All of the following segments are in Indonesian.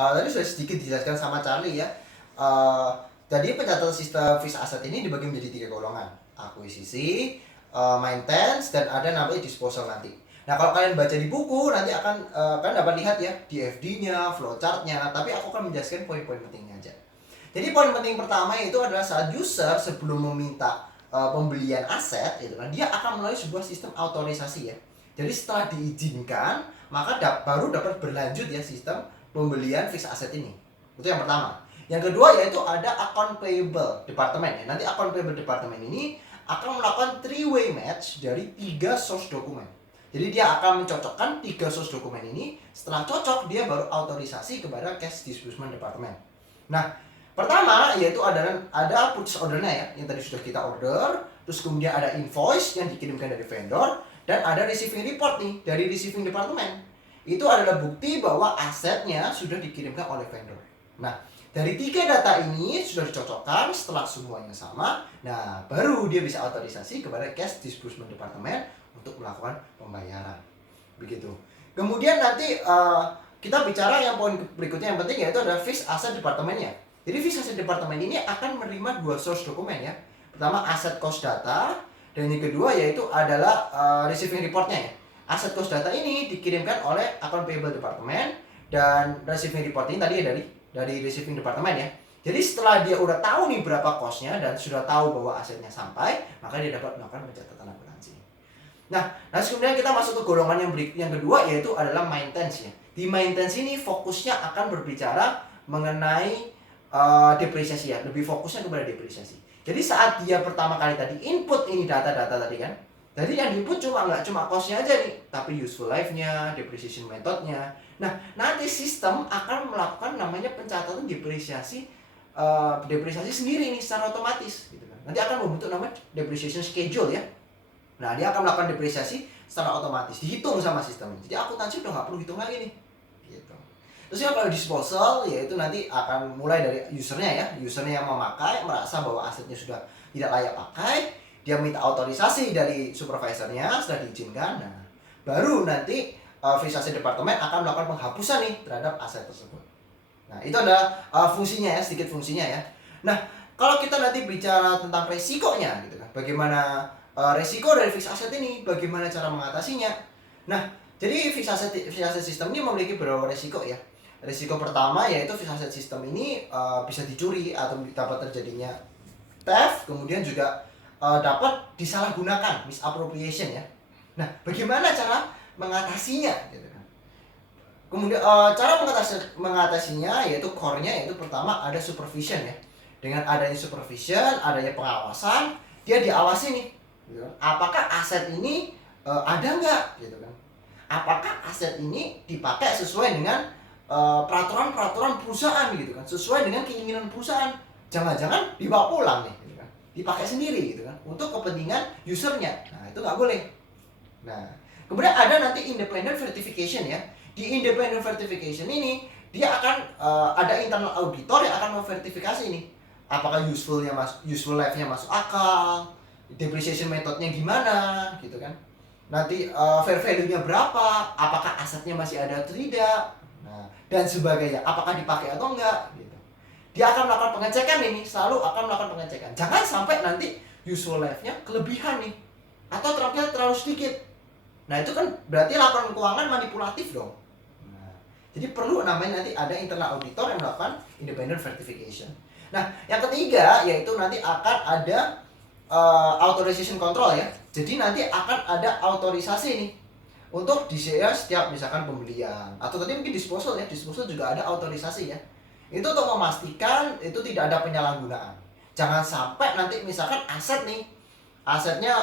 Tadi sudah sedikit dijelaskan sama Charlie ya. Uh, jadi pencatatan sistem fixed asset ini dibagi menjadi 3 golongan: akuisisi, maintenance, dan ada namanya disposal nanti. Nah, kalau kalian baca di buku nanti akan kalian dapat lihat ya di FD-nya, flowchart-nya, tapi aku akan menjelaskan poin-poin pentingnya aja. Jadi poin penting pertama itu adalah saat user sebelum meminta pembelian aset itu kan dia akan melalui sebuah sistem autorisasi ya. Jadi setelah diizinkan maka baru dapat berlanjut ya sistem pembelian fixed asset ini. Itu yang pertama. Yang kedua yaitu ada account payable department ya. Nanti account payable department ini akan melakukan three-way match dari 3 source dokumen. Jadi dia akan mencocokkan 3 source dokumen ini. Setelah cocok dia baru autorisasi kepada cash disbursement department. Nah, pertama yaitu ada purchase ordernya ya, yang tadi sudah kita order, terus kemudian ada invoice yang dikirimkan dari vendor, dan ada receiving report nih dari receiving department. Itu adalah bukti bahwa asetnya sudah dikirimkan oleh vendor. Nah, dari 3 data ini sudah dicocokkan setelah semuanya sama, nah baru dia bisa autorisasi kepada cash disbursement department untuk melakukan pembayaran. Begitu. Kemudian nanti kita bicara yang poin berikutnya yang penting yaitu adalah fixed asset departmentnya. Jadi fixed asset department ini akan menerima 2 source dokumen ya. Pertama asset cost data, dan yang kedua yaitu adalah receiving reportnya ya. Asset cost data ini dikirimkan oleh account payable department, dan receiving report ini tadi ya dari receiving department ya. Jadi setelah dia udah tahu nih berapa costnya dan sudah tahu bahwa asetnya sampai, maka dia dapat melakukan pencatatan akuntansi. Nah, kemudian kita masuk ke golongan yang kedua yaitu adalah maintenance ya. Di maintenance ini fokusnya akan berbicara mengenai depresiasi ya, lebih fokusnya kepada depresiasi. Jadi saat dia pertama kali tadi input ini data-data tadi kan, jadi yang diinput nggak cuma costnya aja nih, tapi useful life-nya, depreciation methodnya. Nah, nanti sistem akan melakukan namanya pencatatan depresiasi sendiri nih secara otomatis gitu kan. Nanti akan membentuk namanya depreciation schedule ya. Nah, dia akan melakukan depresiasi secara otomatis, dihitung sama sistem. Jadi akuntansi udah nggak perlu hitung lagi nih. Gitu. Terus yang kalau disposal yaitu nanti akan mulai dari usernya ya. Usernya yang memakai merasa bahwa asetnya sudah tidak layak pakai, dia minta autorisasi dari supervisornya, sudah diizinkan. Nah, baru nanti fixed asset department akan melakukan penghapusan nih terhadap aset tersebut. Nah, itu adalah fungsinya ya, sedikit fungsinya ya. Nah, kalau kita nanti bicara tentang resikonya gitu kan. Bagaimana resiko dari fixed asset ini, bagaimana cara mengatasinya. Nah, jadi fixed asset system ini memiliki beberapa resiko ya. Risiko pertama yaitu fixed asset system ini bisa dicuri atau dapat terjadinya theft, kemudian juga dapat disalahgunakan, misappropriation ya. Nah, bagaimana cara mengatasinya gitu kan. Kemudian cara mengatasinya yaitu core-nya yaitu pertama ada supervision ya. Dengan adanya supervision, adanya pengawasan, dia diawasi nih gitu kan. Apakah aset ini ada nggak gitu kan. Apakah aset ini dipakai sesuai dengan peraturan-peraturan perusahaan gitu kan, sesuai dengan keinginan perusahaan. Jangan-jangan dibawa pulang nih gitu kan, dipakai sendiri gitu kan untuk kepentingan usernya. Nah, itu nggak boleh. Nah, kemudian ada nanti independent verification ya. Di independent verification ini dia akan ada internal auditor yang akan memverifikasi nih apakah useful life-nya masuk akal, depreciation methodnya gimana gitu kan. Nanti fair value-nya berapa, apakah asetnya masih ada atau tidak, nah, dan sebagainya, apakah dipakai atau enggak gitu. Dia akan melakukan pengecekan ini, selalu akan melakukan pengecekan. Jangan sampai nanti useful life-nya kelebihan nih atau terlalu sedikit. Nah, itu kan berarti laporan keuangan manipulatif dong. Nah, jadi perlu namanya nanti ada internal auditor yang melakukan independent verification. Nah, yang ketiga yaitu nanti akan ada authorization control ya. Jadi nanti akan ada autorisasi nih untuk setiap misalkan pembelian atau tadi mungkin disposal ya. Disposal juga ada autorisasi ya. Itu untuk memastikan itu tidak ada penyalahgunaan. Jangan sampai nanti misalkan aset nih, asetnya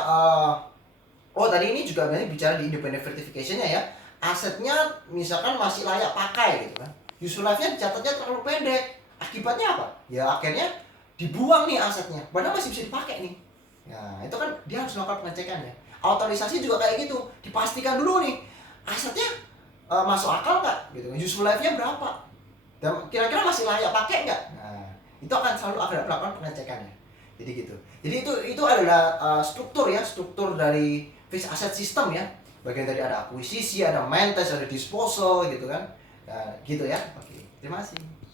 tadi ini juga berarti bicara di independent verification-nya ya. Asetnya misalkan masih layak pakai gitu kan. Useful life-nya dicatatnya terlalu pendek. Akibatnya apa? Ya akhirnya dibuang nih asetnya. Padahal masih bisa dipakai nih. Ya, itu kan dia harus melakukan pengecekan ya. Autorisasi juga kayak gitu. Dipastikan dulu nih asetnya masuk akal nggak gitu. Useful life-nya berapa? Dan kira-kira masih layak pakai nggak? Nah, itu akan selalu akan melakukan pengecekannya. Jadi gitu. Jadi itu adalah struktur dari fixed asset system ya. Bagian tadi ada akuisisi, ada maintenance, ada disposal gitu kan. Nah, gitu ya. Oke. Terima kasih.